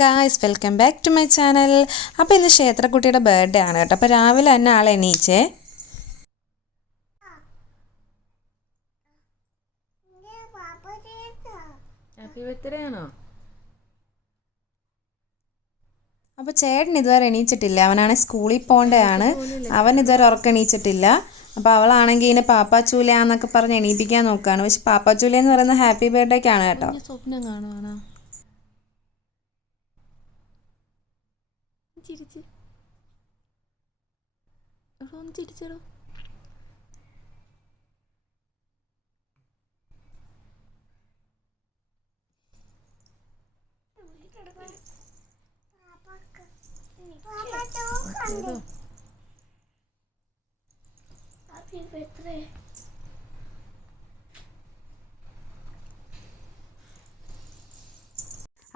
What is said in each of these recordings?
Guys, welcome back to my channel. അപ്പോൾ ഇന്ന് ക്ഷേത്രക്കുട്ടിയുടെ birthday ആണ് കേട്ടോ. അപ്പോൾ രാവിലെ തന്നെ ആൾ എണീച്ചേ. ഹാപ്പി ബർത്ത്ഡേ ആണോ? അപ്പോൾ ചേട്ടൻ ഇതുവരെ എണീച്ചിട്ടില്ല. അവനാണെങ്കിൽ സ്കൂളിൽ പോകേണ്ടതാണ്. അവൻ ഇതുവരെ ഉറക്കം അപ്പോൾ അവളാണെങ്കിൽ ഇതിനെ പാപ്പാച്ചൂല എന്നൊക്കെ പറഞ്ഞ് എണീപ്പിക്കാൻ നോക്കുകയാണ്. പക്ഷെ പാപ്പാച്ചൂല എന്ന് പറയുന്നത് ഹാപ്പി ബർത്ത്ഡേക്കാണ് കേട്ടോ. സ്വപ്നം കാണുവാണോ? ചിരിച്ച് ഒന്ന് ചിരിച്ചടോ. Happy birthday.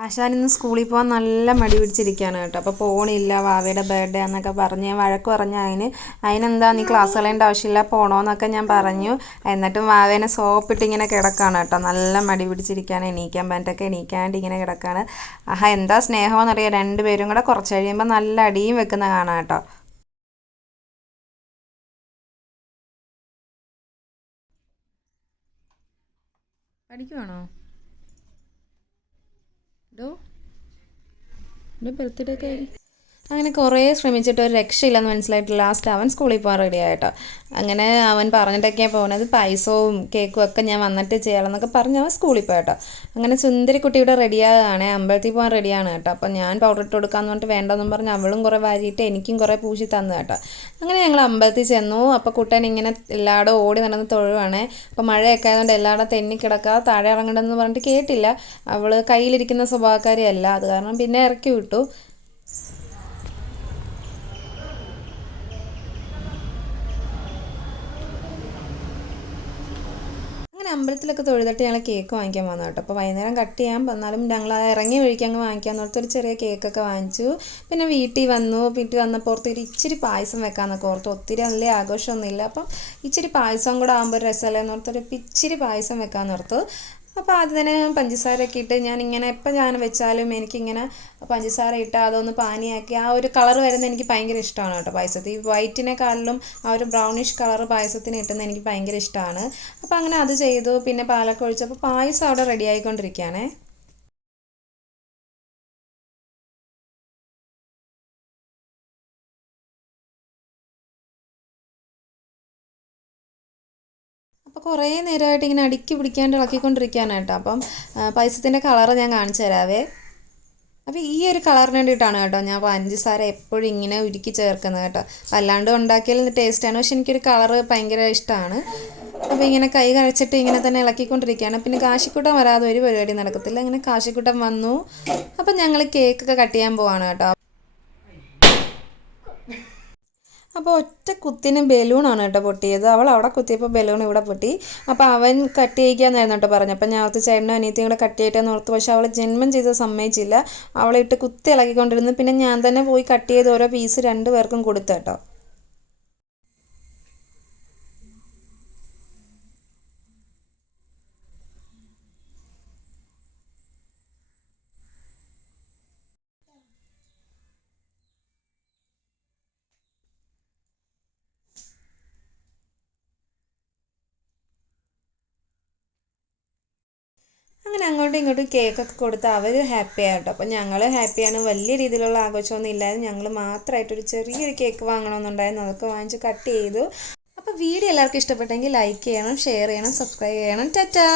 ആശാൻ ഇന്ന് സ്കൂളിൽ പോകാൻ നല്ല മടി പിടിച്ചിരിക്കുകയാണ് കേട്ടോ. അപ്പോൾ പോകണില്ല, വാവയുടെ ബർത്ത്ഡേ എന്നൊക്കെ പറഞ്ഞ് ഞാൻ വഴക്ക് പറഞ്ഞു. അതിനെന്താ നീ ക്ലാസ് കളയേണ്ട ആവശ്യമില്ല, പോകണമെന്നൊക്കെ ഞാൻ പറഞ്ഞു. എന്നിട്ടും വാവേനെ സോപ്പിട്ട് ഇങ്ങനെ കിടക്കുകയാണ് കേട്ടോ. നല്ല മടി പിടിച്ചിരിക്കുകയാണ്, എണീക്കാൻ പറ്റൊക്കെ എണീക്കാണ്ട് ഇങ്ങനെ കിടക്കുകയാണ്. എന്താ സ്നേഹമെന്നറിയാം. രണ്ടുപേരും കൂടെ കുറച്ച് കഴിയുമ്പോൾ നല്ല അടിയും വെക്കുന്ന കാണാം കേട്ടോ. പഠിക്കുവാണോ? ബർത്ത്ഡേ ഒക്കെ അങ്ങനെ കുറേ ശ്രമിച്ചിട്ട് ഒരു രക്ഷയില്ലെന്ന് മനസ്സിലായിട്ട് ലാസ്റ്റ് അവൻ സ്കൂളിൽ പോകാൻ റെഡി ആയിട്ടോ. അങ്ങനെ അവൻ പറഞ്ഞിട്ടൊക്കെയാണ് പോകുന്നത്. പൈസവും കേക്കും ഒക്കെ ഞാൻ വന്നിട്ട് ചെയ്യാമെന്നൊക്കെ പറഞ്ഞ് അവൻ സ്കൂളിൽ പോയിട്ടോ. അങ്ങനെ സുന്ദരിക്കുട്ടിയുടെ റെഡിയാകാണ്, അമ്പലത്തിൽ പോകാൻ റെഡിയാണ് കേട്ടോ. അപ്പോൾ ഞാൻ പൗഡർ ഇട്ട് കൊടുക്കാമെന്ന് പറഞ്ഞിട്ട് വേണ്ടെന്നും പറഞ്ഞ് അവളും കുറേ വാരിയിട്ട് എനിക്കും കുറേ പൂശി തന്നു കേട്ടോ. അങ്ങനെ ഞങ്ങൾ അമ്പലത്തിൽ ചെന്നു. അപ്പോൾ കുട്ടൻ ഇങ്ങനെ എല്ലായിടും ഓടി നടന്ന് തൊഴുവാണ്. അപ്പോൾ മഴയൊക്കെ ആയതുകൊണ്ട് എല്ലായിടും തെന്നിക്കിടക്കാതെ താഴെ ഇറങ്ങണ്ടെന്ന് പറഞ്ഞിട്ട് കേട്ടില്ല. അവൾ കയ്യിലിരിക്കുന്ന സ്വഭാവക്കാരിയല്ല, അത് കാരണം പിന്നെ ഇറക്കി വിട്ടു. അങ്ങനെ അമ്പലത്തിലൊക്കെ തൊഴുതിട്ട് ഞങ്ങൾ കേക്ക് വാങ്ങിക്കാൻ വന്നു കേട്ടോ. അപ്പോൾ വൈകുന്നേരം കട്ട് ചെയ്യാൻ വന്നാലും ഞങ്ങൾ ഇറങ്ങി വഴിക്ക് അങ്ങ് വാങ്ങിക്കാമെന്ന് ഓർത്തൊരു ചെറിയ കേക്കൊക്കെ വാങ്ങിച്ചു. പിന്നെ വീട്ടിൽ വന്നപ്പോൾ ഓർത്ത് ഒരു ഇച്ചിരി പായസം വെക്കാമെന്നൊക്കെ ഓർത്ത്. ഒത്തിരി നല്ല ആഘോഷമൊന്നുമില്ല, അപ്പം ഇച്ചിരി പായസം കൂടെ ആകുമ്പോൾ ഒരു രസമല്ലേ എന്ന് ഓർത്തൊരു ഇച്ചിരി പായസം വെക്കാമെന്ന് ഓർത്തു. അപ്പോൾ അതിന് പഞ്ചസാരയൊക്കെ ഇട്ട് ഞാനിങ്ങനെ എപ്പോൾ ഞാൻ വെച്ചാലും എനിക്കിങ്ങനെ പഞ്ചസാര ഇട്ട് അതൊന്ന് പാനിയാക്കി ആ ഒരു കളർ വരുന്നത് എനിക്ക് ഭയങ്കര ഇഷ്ടമാണ് കേട്ടോ. പായസത്തിൽ ഈ വൈറ്റിനെക്കാളിലും ആ ഒരു ബ്രൗണിഷ് കളർ പായസത്തിന് കിട്ടുന്നത് എനിക്ക് ഭയങ്കര ഇഷ്ടമാണ്. അപ്പോൾ അങ്ങനെ അത് ചെയ്തു. പിന്നെ പാലൊക്കെ ഒഴിച്ചപ്പോൾ പായസം അവിടെ റെഡി ആയിക്കൊണ്ടിരിക്കുകയാണേ. അപ്പോൾ കുറേ നേരമായിട്ട് ഇങ്ങനെ അടുക്കി പിടിക്കാണ്ട് ഇളക്കിക്കൊണ്ടിരിക്കുകയാണ് കേട്ടോ. അപ്പം പായസത്തിൻ്റെ കളറ് ഞാൻ കാണിച്ചു തരാവേ. അപ്പോൾ ഈ ഒരു കളറിന് വേണ്ടിയിട്ടാണ് കേട്ടോ ഞാൻ പഞ്ചസാര എപ്പോഴും ഇങ്ങനെ ഉരുക്കി ചേർക്കുന്നത് കേട്ടോ. അല്ലാണ്ട് ഉണ്ടാക്കിയാലും ടേസ്റ്റാണ്, പക്ഷെ എനിക്കൊരു കളറ് ഭയങ്കര ഇഷ്ടമാണ്. അപ്പോൾ ഇങ്ങനെ കൈ കഴിച്ചിട്ട് ഇങ്ങനെ തന്നെ ഇളക്കിക്കൊണ്ടിരിക്കുകയാണ്. പിന്നെ കാശിക്കൂട്ടം വരാതെ ഒരു പരിപാടി നടക്കത്തില്ല. ഇങ്ങനെ കാശിക്കൂട്ടം വന്നു. അപ്പം ഞങ്ങൾ കേക്കൊക്കെ കട്ട് ചെയ്യാൻ പോവാണ് കേട്ടോ. അപ്പോൾ ഒറ്റ കുത്തിന് ബലൂണാണ് കേട്ടോ പൊട്ടിയത്. അവൾ അവിടെ കുത്തിയപ്പോൾ ബലൂൺ ഇവിടെ പൊട്ടി. അപ്പോൾ അവൻ കട്ട് ചെയ്യിക്കാന്നായിരുന്നു കേട്ടോ പറഞ്ഞു. അപ്പോൾ ഞാൻ ഓർത്ത് ചേട്ടനും അനിയത്തിയും കൂടെ കട്ട് ചെയ്തിട്ടെന്ന് ഓർത്ത്. പക്ഷേ അവൾ ജന്മം ചെയ്ത് സമ്മതിച്ചില്ല. അവളെ ഇട്ട് കുത്തി ഇളക്കിക്കൊണ്ടിരുന്നു. പിന്നെ ഞാൻ തന്നെ പോയി കട്ട് ചെയ്ത് ഓരോ പീസ് 2 പേർക്കും കൊടുത്തു കേട്ടോ. അങ്ങനെ അങ്ങോട്ടും ഇങ്ങോട്ടും കേക്കൊക്കെ കൊടുത്ത് അവർ ഹാപ്പിയാണ് കേട്ടോ. അപ്പോൾ ഞങ്ങൾ ഹാപ്പിയാണ്. വലിയ രീതിയിലുള്ള ആഘോഷമൊന്നും ഇല്ലായിരുന്നു. ഞങ്ങൾ മാത്രമായിട്ടൊരു ചെറിയൊരു കേക്ക് വാങ്ങണമെന്നുണ്ടായിരുന്നു. അതൊക്കെ വാങ്ങിച്ച് കട്ട് ചെയ്തു. അപ്പോൾ വീഡിയോ എല്ലാവർക്കും ഇഷ്ടപ്പെട്ടെങ്കിൽ ലൈക്ക് ചെയ്യണം, ഷെയർ ചെയ്യണം, സബ്സ്ക്രൈബ് ചെയ്യണം. ടാറ്റാ.